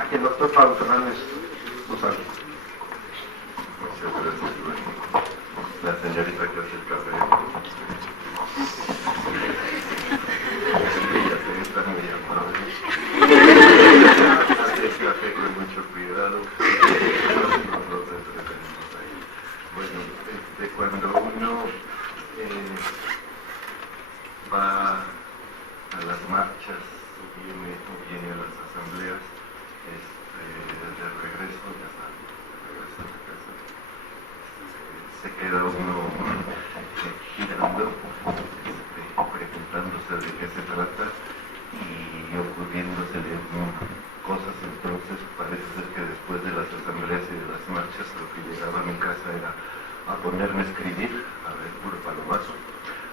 Aquí el doctor Pablo Fernández González. Muchas gracias. La señorita que hace el café. Ella se está muy amable. Hace el café con mucho cuidado. Nos entretenemos ahí. Bueno, cuando uno va a las marchas o viene a las asambleas, de regreso a la casa, se queda uno girando, preguntándose de qué se trata y ocurriéndosele cosas. Entonces parece ser que después de las asambleas y de las marchas lo que llegaba a mi casa era a ponerme a escribir, a ver, puro palomazo,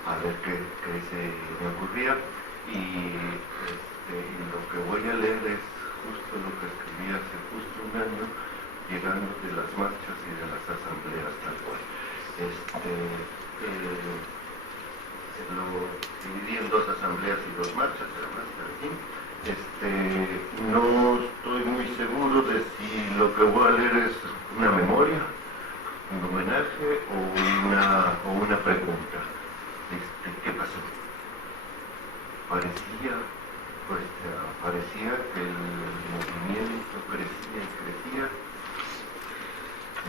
a ver qué se me ocurría, y lo que voy a leer es justo lo que escribí hace justo un año, llegando de las marchas y de las asambleas tal cual. Lo dividí en 2 asambleas y 2 marchas, además, pero en fin. No estoy muy seguro de si lo que voy a leer es una memoria, un homenaje o una pregunta. ¿Qué pasó? Parecía que el movimiento crecía y crecía.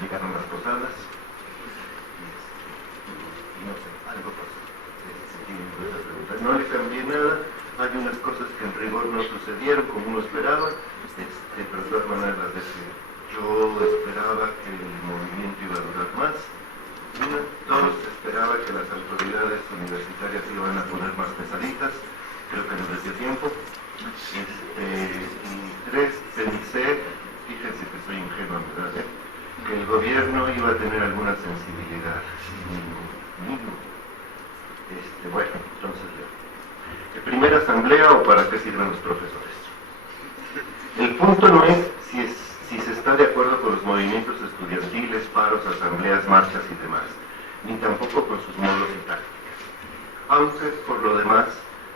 Llegaron las posadas y no sé, algo pasó. No le cambié nada. Hay unas cosas que en rigor no sucedieron como uno esperaba, pero de todas maneras yo esperaba que el movimiento iba a durar más. 2, esperaba que las autoridades universitarias iban a poner más pesaditas, creo que no les dio tiempo. Y 3, pensé, fíjense que soy ingenuo, ¿verdad? Que el gobierno iba a tener alguna sensibilidad. Bueno, entonces ¿primera asamblea o para qué sirven los profesores? El punto no es si se está de acuerdo con los movimientos estudiantiles, paros, asambleas, marchas y demás, ni tampoco con sus modos y tácticas. Aunque, por lo demás,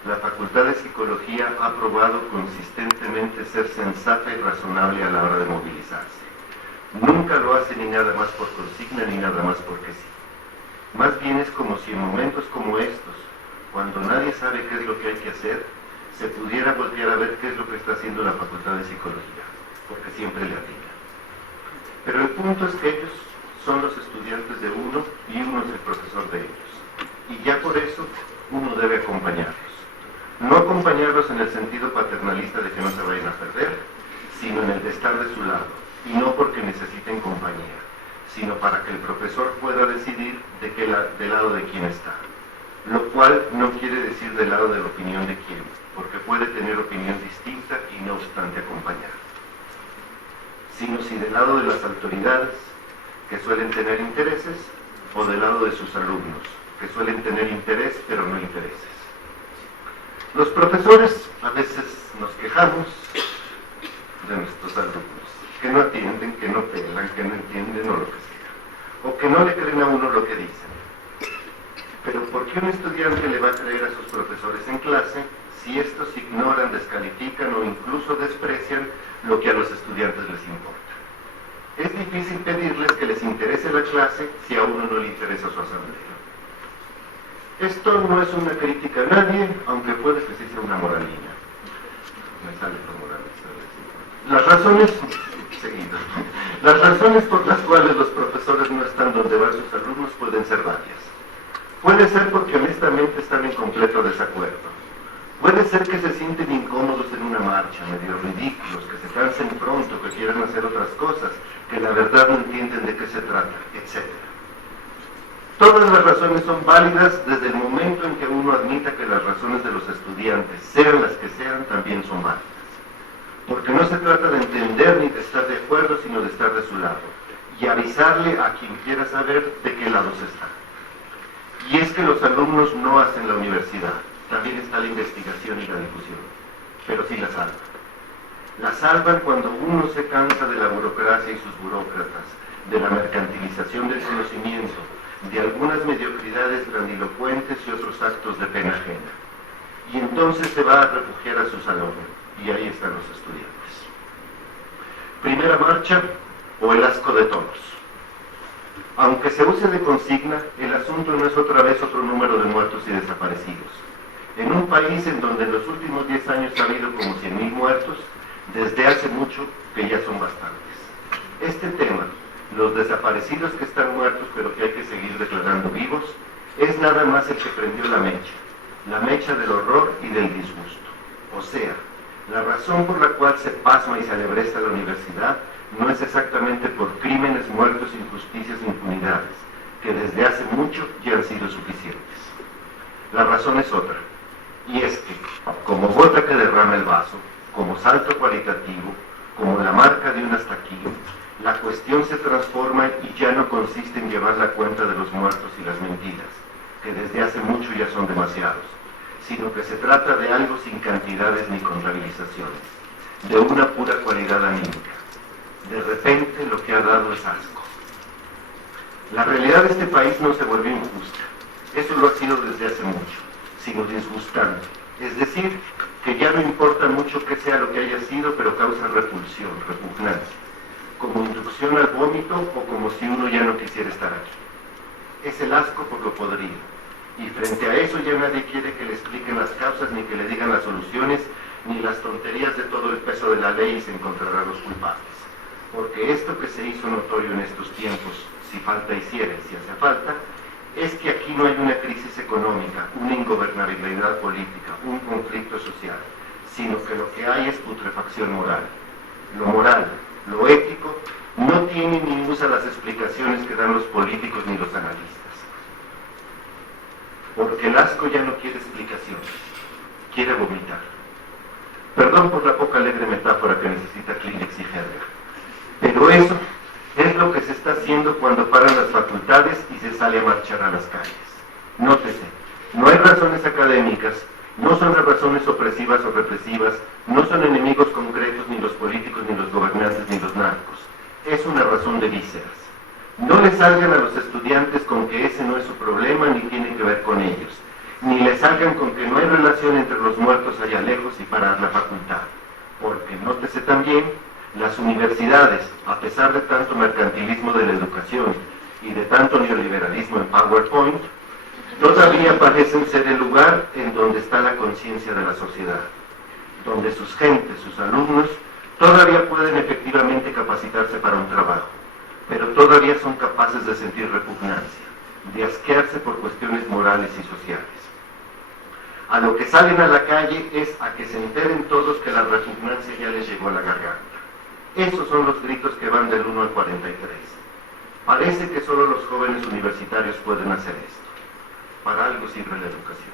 la Facultad de Psicología ha probado consistentemente ser sensata y razonable a la hora de movilizarse. Nunca lo hace ni nada más por consigna ni nada más porque sí. Más bien es como si en momentos como estos, cuando nadie sabe qué es lo que hay que hacer, se pudiera voltear a ver qué es lo que está haciendo la Facultad de Psicología, porque siempre le atina. Pero el punto es que ellos son los estudiantes de uno y uno es el profesor de ellos. Y ya por eso uno debe acompañarlos. No acompañarlos en el sentido paternalista de que no se vayan a perder, sino en el de estar de su lado, y no porque necesiten compañía, sino para que el profesor pueda decidir del lado de quién está. Lo cual no quiere decir del lado de la opinión de quién, porque puede tener opinión distinta y no obstante acompañar, sino si del lado de las autoridades, que suelen tener intereses, o del lado de sus alumnos, que suelen tener interés pero no intereses. Los profesores a veces nos quejamos de nuestros alumnos, que no atienden, que no pelan, que no entienden o lo que sea, o que no le creen a uno lo que dicen. Pero ¿por qué un estudiante le va a creer a sus profesores en clase si estos ignoran, descalifican o incluso desprecian lo que a los estudiantes les importa? Es difícil pedirles que les interese la clase si a uno no le interesa su asamblea. Esto no es una crítica a nadie, aunque puede que sí sea una moralina. Me sale lo moralista. Las razones por las cuales los profesores no están donde van sus alumnos pueden ser varias. Puede ser porque honestamente están en completo desacuerdo. Puede ser que se sienten incómodos en una marcha, medio ridículos, que se cansen pronto, que quieran hacer otras cosas, que la verdad no entienden de qué se trata, etc. Todas las razones son válidas desde el momento en que uno admita que las razones de los estudiantes, sean las que sean, también son válidas. Porque no se trata de entender ni de estar de acuerdo, sino de estar de su lado, y avisarle a quien quiera saber de qué lado se está. Y es que los alumnos no hacen la universidad, también está la investigación y la difusión, pero sí la salvan. La salvan cuando uno se cansa de la burocracia y sus burócratas, de la mercantilización del conocimiento, de algunas mediocridades grandilocuentes y otros actos de pena ajena. Y entonces se va a refugiar a su salón, y ahí están los estudiantes. Primera marcha o el asco de todos. Aunque se use de consigna, el asunto no es otra vez otro número de muertos y desaparecidos. En un país en donde en los últimos 10 años ha habido como 100.000 muertos, desde hace mucho que ya son bastantes. Este tema, los desaparecidos que están muertos pero que hay que seguir declarando vivos, es nada más el que prendió la mecha del horror y del disgusto. O sea, la razón por la cual se pasma y se alebresta la universidad no es exactamente por crímenes, muertos, injusticias e impunidades, que desde hace mucho ya han sido suficientes. La razón es otra, y es que, como gota que derrama el vaso, como salto cualitativo, como la marca de un hasta aquí, la cuestión se transforma y ya no consiste en llevar la cuenta de los muertos y las mentiras, que desde hace mucho ya son demasiados, sino que se trata de algo sin cantidades ni contabilizaciones, de una pura cualidad anímica. De repente lo que ha dado es asco. La realidad de este país no se volvió injusta, eso lo ha sido desde hace mucho, sino disgustante. Es decir, que ya no importa mucho qué sea lo que haya sido, pero causa repulsión, repugnancia, como inducción al vómito o como si uno ya no quisiera estar aquí. Es el asco por lo podrido, y frente a eso ya nadie quiere que le expliquen las causas, ni que le digan las soluciones, ni las tonterías de todo el peso de la ley y se encontrarán los culpables. Porque esto que se hizo notorio en estos tiempos, si falta hiciera, si hace falta, es que aquí no hay una crisis económica, una ingobernabilidad política, un conflicto social, sino que lo que hay es putrefacción moral. Lo moral, lo ético, no tiene ni usa las explicaciones que dan los políticos ni los analistas. Porque el asco ya no quiere explicaciones, quiere vomitar. Perdón por la poca alegre metáfora que necesita Kleenex y jerga. Pero eso es lo que se está haciendo cuando paran las facultades y se sale a marchar a las calles. Nótese, no hay razones académicas, no son razones opresivas o represivas, no son enemigos concretos ni los políticos, ni los gobernantes, ni los narcos. Es una razón de vísceras. No le salgan a los estudiantes con que ese no es su problema ni tiene que ver con ellos, ni le salgan con que no hay relación entre los muertos allá lejos y parar la facultad. Porque nótese también, las universidades, a pesar de tanto mercantilismo de la educación y de tanto neoliberalismo en PowerPoint, todavía parecen ser el lugar en donde está la conciencia de la sociedad, donde sus gentes, sus alumnos, todavía pueden efectivamente capacitarse para un trabajo, pero todavía son capaces de sentir repugnancia, de asquearse por cuestiones morales y sociales. A lo que salen a la calle es a que se enteren todos que la repugnancia ya les llegó a la garganta. Esos son los gritos que van del 1 al 43. Parece que solo los jóvenes universitarios pueden hacer esto. Para algo sirve la educación.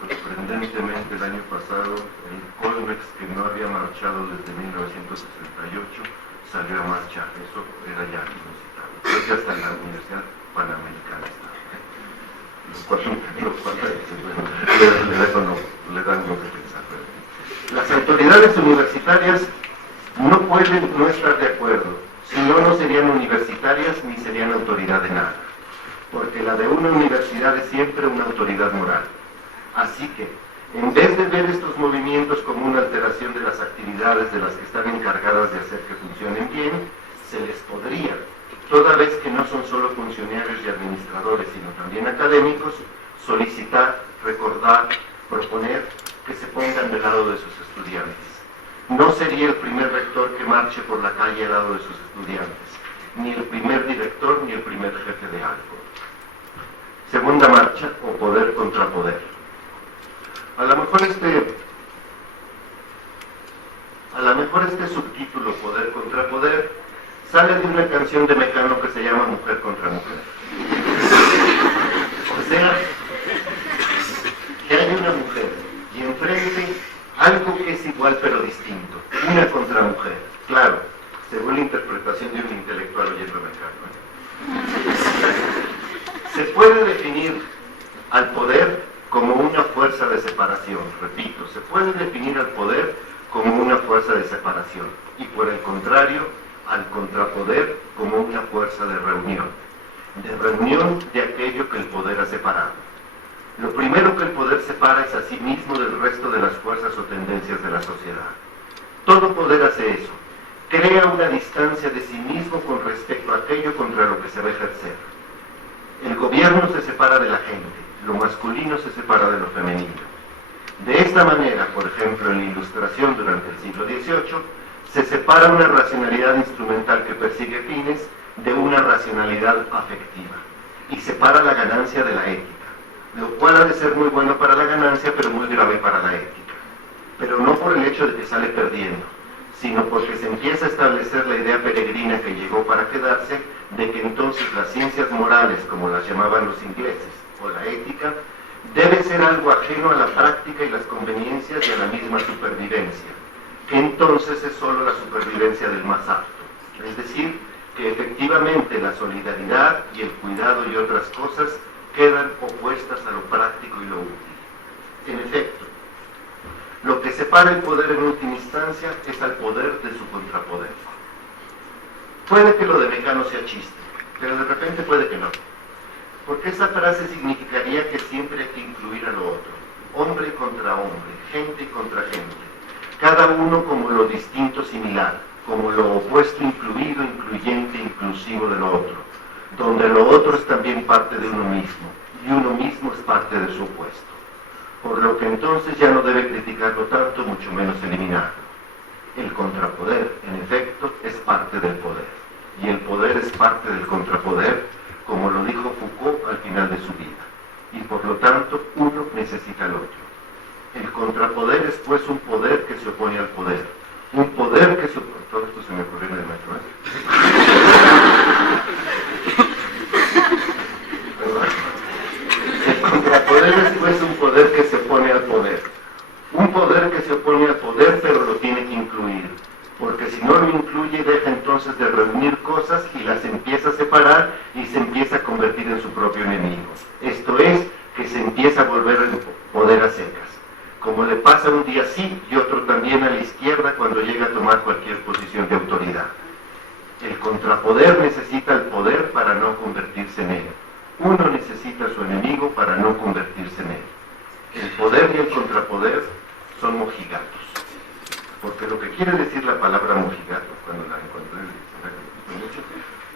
Sorprendentemente, el año pasado, el Colmex, que no había marchado desde 1968, salió a marchar. Eso era ya inusitado. Creo que hasta en la Universidad Panamericana estaba. Le dan lo que pensar. Las autoridades universitarias no pueden no estar de acuerdo, si no, no serían universitarias ni serían autoridad de nada, porque la de una universidad es siempre una autoridad moral. Así que, en vez de ver estos movimientos como una alteración de las actividades de las que están encargadas de hacer que funcionen bien, se les podría, toda vez que no son solo funcionarios y administradores, sino también académicos, solicitar, recordar, proponer que se pongan del lado de sus estudiantes. No sería el primer rector que marche por la calle al lado de sus estudiantes, ni el primer director ni el primer jefe de algo. Segunda marcha, o poder contra poder. A lo mejor este subtítulo, poder contra poder, sale de una canción de Mecano que se llama Mujer contra Mujer. O sea, que hay una mujer y enfrente algo que es igual pero distinto, una contra mujer, claro, según la interpretación de un intelectual oyendo Mecano. Se puede definir al poder como una fuerza de separación, repito, se puede definir al poder como una fuerza de separación y por el contrario, al contrapoder como una fuerza de reunión de aquello que el poder ha separado. Lo primero que el poder separa es a sí mismo del resto de las fuerzas o tendencias de la sociedad. todo poder hace eso. Crea una distancia de sí mismo con respecto a aquello contra lo que se va a ejercer. El gobierno se separa de la gente, lo masculino se separa de lo femenino. De esta manera, por ejemplo, en la Ilustración durante el siglo XVIII, se separa una racionalidad instrumental que persigue fines de una racionalidad afectiva, y separa la ganancia de la ética, lo cual ha de ser muy bueno para la ganancia, pero muy grave para la ética. Pero no por el hecho de que sale perdiendo, sino porque se empieza a establecer la idea peregrina que llegó para quedarse, de que entonces las ciencias morales, como las llamaban los ingleses, o la ética, debe ser algo ajeno a la práctica y las conveniencias y a la misma supervivencia, que entonces es solo la supervivencia del más apto. Es decir, que efectivamente la solidaridad y el cuidado y otras cosas quedan opuestas a lo práctico y lo útil. En efecto, lo que separa el poder en última instancia es al poder de su contrapoder. Puede que lo de Mecano sea chiste, pero de repente puede que no. Porque esa frase significaría que siempre hay que incluir a lo otro, hombre contra hombre, gente contra gente, cada uno como lo distinto similar, como lo opuesto incluido, incluyente, inclusivo de lo otro, donde lo otro es también parte de uno mismo, y uno mismo es parte de su opuesto. Por lo que entonces ya no debe criticarlo tanto, mucho menos eliminarlo. El contrapoder, en efecto, es parte del poder, y el poder es parte del contrapoder, como lo dijo Foucault al final de su vida, y por lo tanto uno necesita al otro. El contrapoder es pues un poder que se opone al poder, un poder que se opone... Todo esto se me ocurrió en el metro, El contrapoder es pues un poder que se opone al poder, un poder que se opone al poder, pero lo tiene que incluir, porque si no lo incluye deja entonces de reunir cosas y las empieza a separar y se empieza a convertir en su propio enemigo. Esto es, que se empieza a volver el poder a secas, como le pasa un día sí y otro también a la izquierda cuando llega a tomar cualquier posición de autoridad. El contrapoder necesita el poder para no convertirse en él. Uno necesita a su enemigo para no convertirse en él. El poder y el contrapoder son mojigatos. Porque lo que quiere decir la palabra mojigato, cuando la encontré en el diccionario,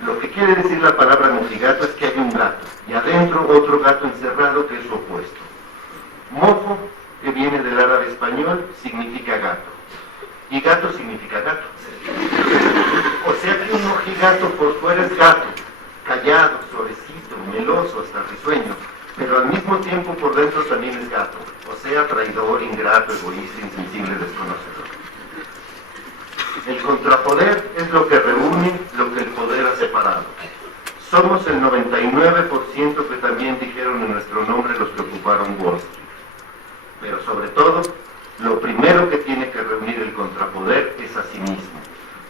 lo que quiere decir la palabra mojigato es que hay un gato, y adentro otro gato encerrado que es su opuesto. Mojo, que viene del árabe español, significa gato, y gato significa gato. O sea que un mojigato por fuera es gato, callado, suavecito, meloso, hasta risueño, pero al mismo tiempo por dentro también es gato, o sea, traidor, ingrato, egoísta, insensible, desconocedor. El contrapoder es lo que reúne lo que el poder ha separado. Somos el 99% que también dijeron en nuestro nombre los que ocuparon Wall Street. Pero sobre todo, lo primero que tiene que reunir el contrapoder es a sí mismo,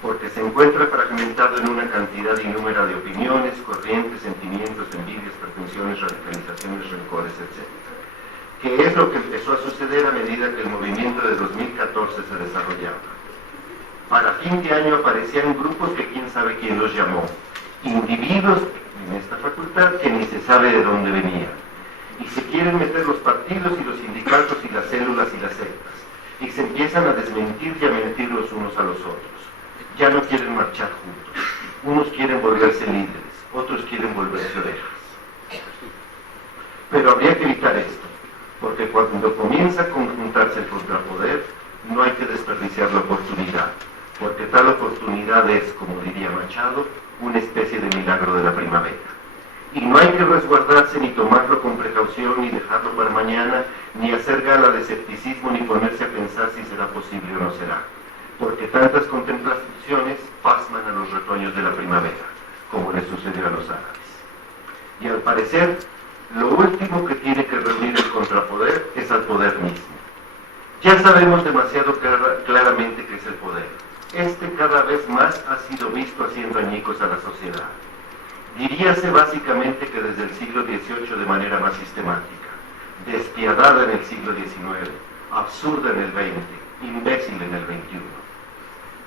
porque se encuentra fragmentado en una cantidad innúmera de opiniones, corrientes, sentimientos, envidias, pretensiones, radicalizaciones, rencores, etc. Que es lo que empezó a suceder a medida que el movimiento de 2014 se desarrollaba. Para fin de año aparecían grupos que quién sabe quién los llamó, individuos en esta facultad que ni se sabe de dónde venían, y se quieren meter los partidos y los sindicatos y las células y las sectas, y se empiezan a desmentir y a mentir los unos a los otros. Ya no quieren marchar juntos, unos quieren volverse líderes, otros quieren volverse orejas. Pero habría que evitar esto, porque cuando comienza a conjuntarse el contrapoder, no hay que desperdiciar la oportunidad, porque tal oportunidad es, como diría Machado, una especie de milagro de la primavera. Y no hay que resguardarse ni tomarlo con precaución, ni dejarlo para mañana, ni hacer gala de escepticismo, ni ponerse a pensar si será posible o no será, porque tantas contemplaciones pasman a los retoños de la primavera, como le sucedió a los árabes. Y al parecer, lo último que tiene que reunir el contrapoder es al poder mismo. Ya sabemos demasiado claramente qué es el poder. Este cada vez más ha sido visto haciendo añicos a la sociedad. Diríase básicamente que desde el siglo XVIII de manera más sistemática, despiadada en el siglo XIX, absurda en el XX, imbécil en el XXI.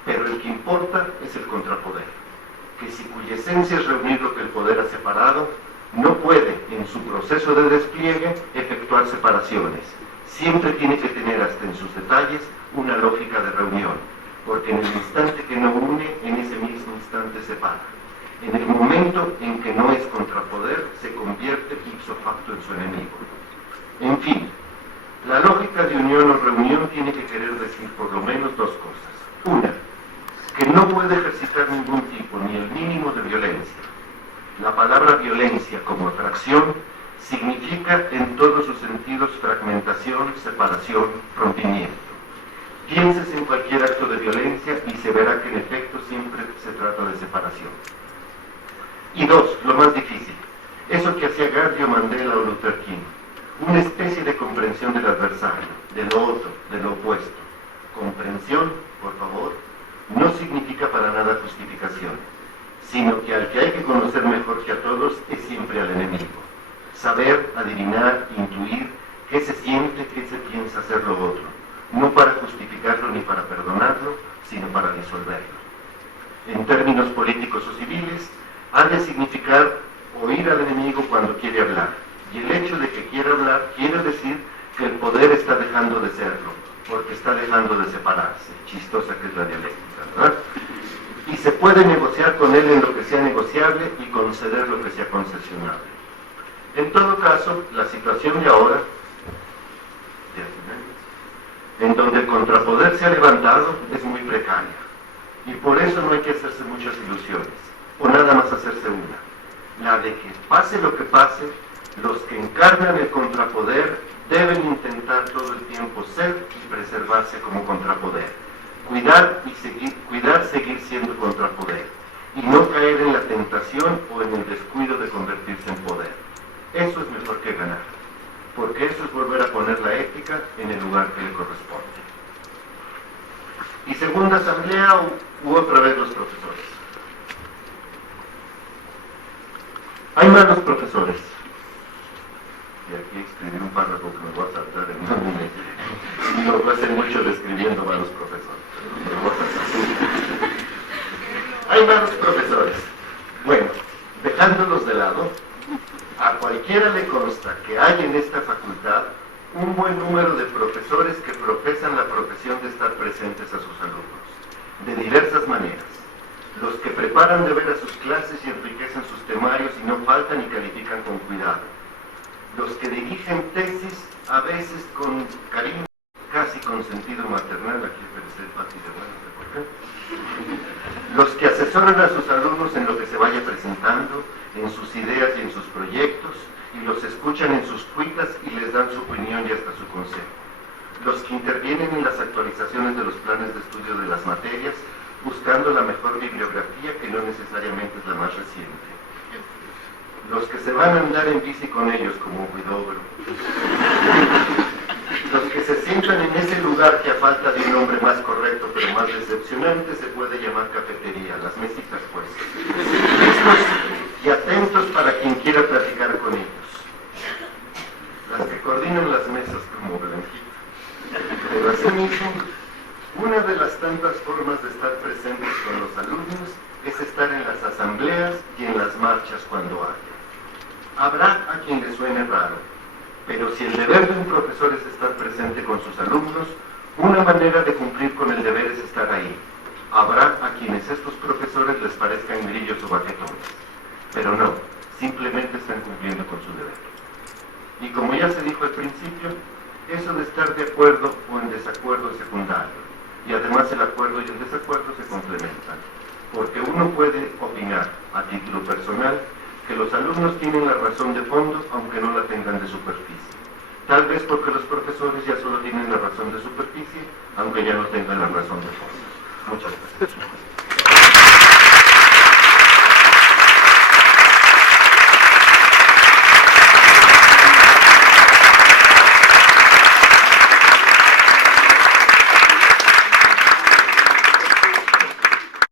Pero el que importa es el contrapoder, que si cuya esencia es reunir lo que el poder ha separado, no puede, en su proceso de despliegue, efectuar separaciones. Siempre tiene que tener hasta en sus detalles una lógica de reunión, porque en el instante que no une, en ese mismo instante separa. En el momento en que no es contrapoder, se convierte ipso facto en su enemigo. En fin, la lógica de unión o reunión tiene que querer decir por lo menos dos cosas. Una, que no puede ejercitar ningún tipo, ni el mínimo de violencia. La palabra violencia como atracción significa en todos sus sentidos fragmentación, separación, rompimiento. Pienses en cualquier acto de violencia y se verá que en efecto siempre se trata de separación. Y dos, lo más difícil, eso que hacía Gandhi o Mandela o Luther King, una especie de comprensión del adversario, de lo otro, de lo opuesto. Comprensión, por favor, no significa para nada justificación, sino que al que hay que conocer mejor que a todos es siempre al enemigo. Saber, adivinar, intuir qué se siente, qué se piensa hacer lo otro, no para justificarlo ni para perdonarlo, sino para disolverlo. En términos políticos o civiles, ha de significar oír al enemigo cuando quiere hablar, y el hecho de que quiera hablar quiere decir que el poder está dejando de serlo, porque está dejando de separarse. Chistosa que es la dialéctica, ¿verdad? Y se puede negociar con él en lo que sea negociable y conceder lo que sea concesionable. En todo caso, la situación de ahora, en donde el contrapoder se ha levantado, es muy precaria. Y por eso no hay que hacerse muchas ilusiones, o nada más hacerse una. La de que pase lo que pase, los que encarnan el contrapoder deben intentar todo el tiempo ser y preservarse como contrapoder. Cuidar seguir siendo contrapoder. Y no caer en la tentación o en el descuido de convertirse en poder. Eso es mejor que ganar, porque eso es volver a poner la ética en el lugar que le corresponde. Y segunda asamblea, u otra vez los profesores. Hay malos profesores. Y aquí escribí un párrafo que me voy a saltar en un momento. No voy a hacer mucho describiendo malos profesores. Hay malos profesores. Bueno, dejándolos de lado, a cualquiera le consta que hay en esta facultad un buen número de profesores que profesan la profesión de estar presentes a sus alumnos, de diversas maneras. Los que preparan de ver a sus clases y enriquecen sus temarios y no faltan y califican con cuidado. Los que dirigen tesis, a veces con cariño, casi con sentido maternal, aquí pensé fácil de bueno, no sé por qué. Los que asesoran a sus alumnos en lo que se vaya presentando, en sus ideas y en sus proyectos, y los escuchan en sus cuitas y les dan su opinión y hasta su consejo. Los que intervienen en las actualizaciones de los planes de estudio de las materias, buscando la mejor bibliografía que no necesariamente es la más reciente. Los que se van a andar en bici con ellos como Huidobro. Los que se sientan en ese lugar que a falta de un nombre más correcto pero más decepcionante se puede llamar cafetería, las mesitas pues. Listos y atentos para quien quiera platicar con ellos. Las que coordinan las mesas como Blanquita. Pero asimismo, una de las tantas formas de estar presentes con los alumnos es estar en las asambleas y en las marchas cuando haya. Habrá a quien le suene raro, pero si el deber de un profesor es estar presente con sus alumnos, una manera de cumplir con el deber es estar ahí. Habrá a quienes estos profesores les parezcan grillos o baquetones, pero no, simplemente están cumpliendo con su deber. Y como ya se dijo al principio, eso de estar de acuerdo o en desacuerdo es secundario, y además el acuerdo y el desacuerdo se complementan, porque uno puede opinar a título personal que los alumnos tienen la razón de fondo aunque no la tengan de superficie. Tal vez porque los profesores ya solo tienen la razón de superficie, aunque ya no tengan la razón de fondo. Muchas gracias.